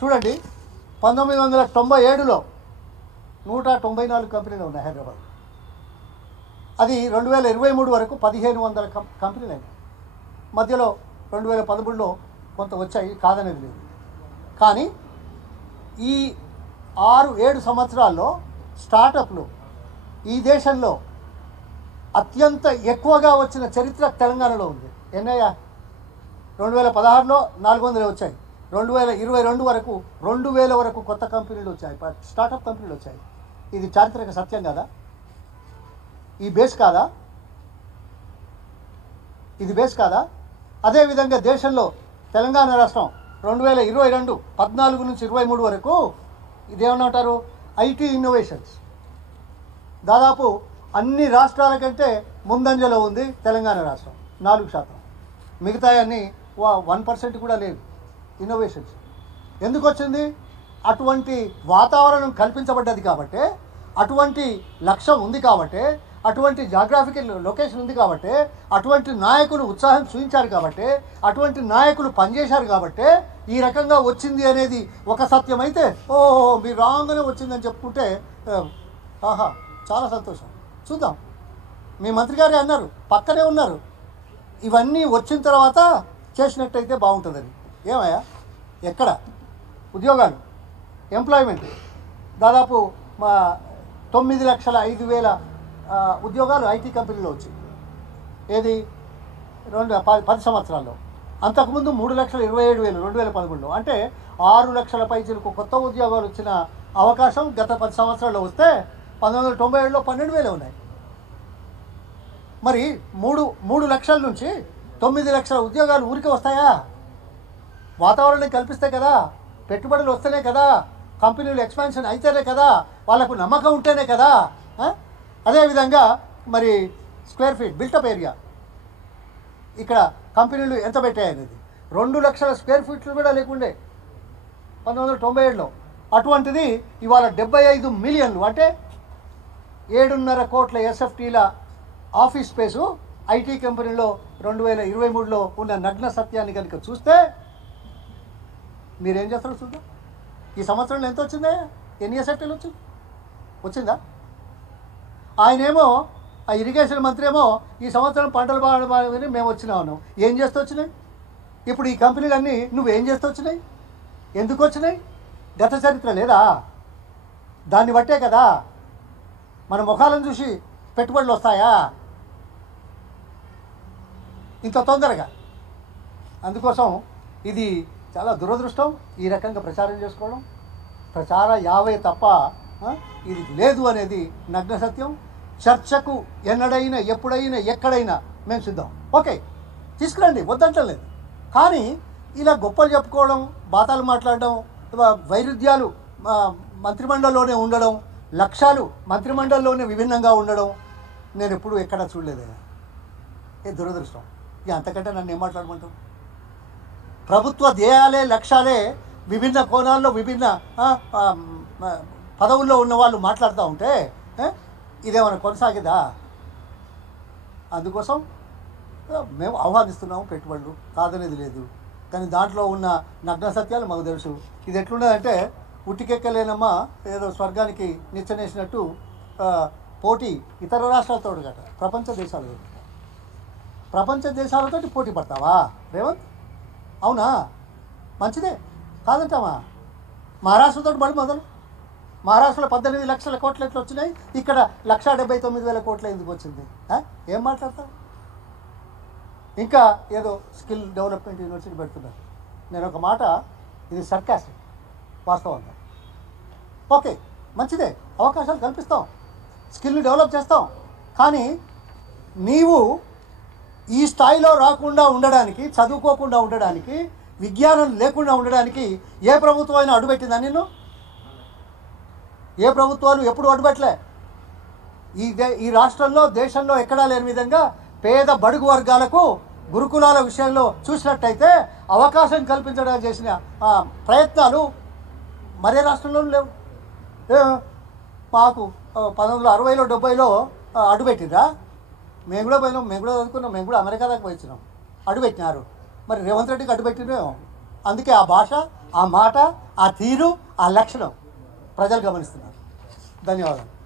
చూడండి 1997లో 194 కంపెనీలు ఉన్నాయి హైదరాబాద్. అది 2023 వరకు 1500 కంపెనీలు అయినాయి. మధ్యలో 2013లో కొంత వచ్చాయి, కాదనేది లేదు. కానీ ఈ 6-7 సంవత్సరాల్లో స్టార్టప్లు ఈ దేశంలో అత్యంత ఎక్కువగా వచ్చిన చరిత్ర తెలంగాణలో ఉంది. ఎన్నయ్యా? 2016లో 400 వచ్చాయి. 2022 వరకు 2000 వరకు కొత్త కంపెనీలు వచ్చాయి, స్టార్టప్ కంపెనీలు వచ్చాయి. ఇది చారిత్రక సత్యం కాదా? ఈ బేస్ కాదా? ఇది బేస్ కాదా? అదేవిధంగా దేశంలో తెలంగాణ రాష్ట్రం 2022 14 నుంచి 23 వరకు ఇదేమన్నా ఐటీ ఇన్నోవేషన్స్ దాదాపు అన్ని రాష్ట్రాల కంటే ముందంజలో ఉంది తెలంగాణ రాష్ట్రం, 4%. మిగతా అన్నీ 1% కూడా లేదు ఇన్నోవేషన్స్. ఎందుకు వచ్చింది? అటువంటి వాతావరణం కల్పించబడ్డది కాబట్టి, అటువంటి లక్ష్యం ఉంది కాబట్టి, అటువంటి జాగ్రాఫికల్ లొకేషన్ ఉంది కాబట్టి, అటువంటి నాయకులు ఉత్సాహం చూపించారు కాబట్టి, అటువంటి నాయకులు పనిచేశారు కాబట్టి ఈ రకంగా వచ్చింది అనేది ఒక సత్యం అయితే, మీరు రాగానే వచ్చిందని చెప్పుకుంటే ఆహా చాలా సంతోషం. చూద్దాం. మీ మంత్రి గారే అన్నారు, పక్కనే ఉన్నారు, ఇవన్నీ వచ్చిన తర్వాత చేసినట్టయితే బాగుంటుందని. ఏమయ్యా? ఎక్కడ ఉద్యోగాలు, ఎంప్లాయ్మెంట్ దాదాపు 9,05,000 ఉద్యోగాలు ఐటీ కంపెనీలో వచ్చింది. ఏది 10 సంవత్సరాల్లో. అంతకుముందు 3,27,000 2013లో. అంటే 6 లక్షల పైచలకు కొత్త ఉద్యోగాలు వచ్చిన అవకాశం గత 10 సంవత్సరాల్లో వస్తే 1997లో 12,000 ఉన్నాయి. మరి 3 లక్షల నుంచి 9 లక్షల ఉద్యోగాలు ఊరికే వస్తాయా? వాతావరణం కల్పిస్తే కదా, పెట్టుబడులు వస్తేనే కదా, కంపెనీలు ఎక్స్పాన్షన్ అయితేనే కదా, వాళ్ళకు నమ్మకం ఉంటేనే కదా. అదేవిధంగా మరి స్క్వేర్ ఫీట్ బిల్టప్ ఏరియా ఇక్కడ కంపెనీలు ఎంత పెట్టాయి అనేది 2 లక్షల స్క్వేర్ ఫీట్లు కూడా లేకుండే 1997లో. అటువంటిది ఇవాళ 75 మిలియన్లు, అంటే 7.5 కోట్ల ఎస్ఎఫ్టీల ఆఫీస్ స్పేసు ఐటీ కంపెనీలో 2023లో ఉన్న నగ్న సత్యాన్ని కనుక చూస్తే మీరేం చేస్తారో చూద్దాం. ఈ సంవత్సరంలో ఎంత వచ్చిందే? ఎన్ని ఎస్ఎఫ్టీలు వచ్చిందా? ఆయనేమో ఆ ఇరిగేషన్ మంత్రి ఏమో ఈ సంవత్సరం పంటలు బాగా మేము వచ్చినాము. ఏం చేస్తూ వచ్చినాయి? ఇప్పుడు ఈ కంపెనీలన్నీ నువ్వేం చేస్తూ వచ్చినాయి? ఎందుకు వచ్చినాయి? గత చరిత్ర లేదా? దాన్ని బట్టే కదా మన ముఖాలను చూసి పెట్టుబడులు వస్తాయా ఇంత తొందరగా? అందుకోసం ఇది చాలా దురదృష్టం ఈ రకంగా ప్రచారం చేసుకోవడం. ప్రచార యావే తప్ప ఇది లేదు అనేది నగ్న సత్యం. చర్చకు ఎన్నడైనా ఎప్పుడైనా ఎక్కడైనా మేము సిద్ధం. ఓకే, తీసుకురండి, వద్దంటలేదు. కానీ ఇలా గొప్పలు చెప్పుకోవడం, బాతాలు మాట్లాడడం, వైరుధ్యాలు మంత్రిమండలిలోనే ఉండడం, లక్ష్యాలు మంత్రిమండలిలోనే విభిన్నంగా ఉండడం నేను ఎప్పుడు ఎక్కడా చూడలేదు. ఏ దురదృష్టం. ఇక అంతకంటే నన్ను ఏం మాట్లాడమంటాం? ప్రభుత్వ ధ్యేయాలే లక్ష్యాలే విభిన్న కోణాల్లో విభిన్న పదవుల్లో ఉన్న వాళ్ళు మాట్లాడుతూ ఉంటే ఇదేమైనా కొనసాగిదా? అందుకోసం మేము ఆహ్వానిస్తున్నాము పెట్టుబడులు, కాదనేది లేదు. కానీ దాంట్లో ఉన్న నగ్న సత్యాలు మాకు తెలుసు. ఇది ఎట్లున్నదంటే ఉట్టికెక్కలేనమ్మా ఏదో స్వర్గానికి నిచ్చనేసినట్టు పోటీ ఇతర రాష్ట్రాలతో గట ప్రపంచ దేశాలతో పోటీ పడతావా రేవంత్? అవునా? మంచిదే, కాదంటావా? మహారాష్ట్రతో బడి మొదలు. మహారాష్ట్రలో 18 లక్షల కోట్లు ఎట్లా వచ్చినాయి? ఇక్కడ 1,79,000 కోట్ల ఎందుకు వచ్చింది? ఏం మాట్లాడతావు? ఇంకా ఏదో స్కిల్ డెవలప్మెంట్ యూనివర్సిటీ పెడుతున్నారు. నేను ఒక మాట, ఇది సర్కాస్టిక్, వాస్తవంగా. ఓకే, మంచిదే, అవకాశాలు కల్పిస్తాం, స్కిల్ని డెవలప్ చేస్తాం. కానీ నీవు ఈ స్థాయిలో రాకుండా ఉండడానికి, చదువుకోకుండా ఉండడానికి, విజ్ఞానం లేకుండా ఉండడానికి ఏ ప్రభుత్వం అయినా అడ్డుపెట్టిందా నిన్ను? ఏ ప్రభుత్వాలు ఎప్పుడు అడ్డుపెట్టలే. ఈ రాష్ట్రంలో దేశంలో ఎక్కడా లేని విధంగా పేద బడుగు వర్గాలకు గురుకులాల విషయంలో చూసినట్టయితే అవకాశం కల్పించడానికి చేసిన ప్రయత్నాలు మరే రాష్ట్రంలోనూ లేవు. మాకు 1960లో 70లో అడ్డుపెట్టిందా? మేము కూడా పోయినాం, మేము కూడా చదువుకున్నాం, మేము కూడా అమెరికా దాకా పోయిచ్చినాం. అడ్డుపెట్టినారు. మరి రేవంత్ రెడ్డికి అడ్డుపెట్టినాం. అందుకే ఆ భాష, ఆ మాట, ఆ తీరు, ఆ లక్షణం ప్రజలు గమనిస్తున్నారు. ధన్యవాదాలు.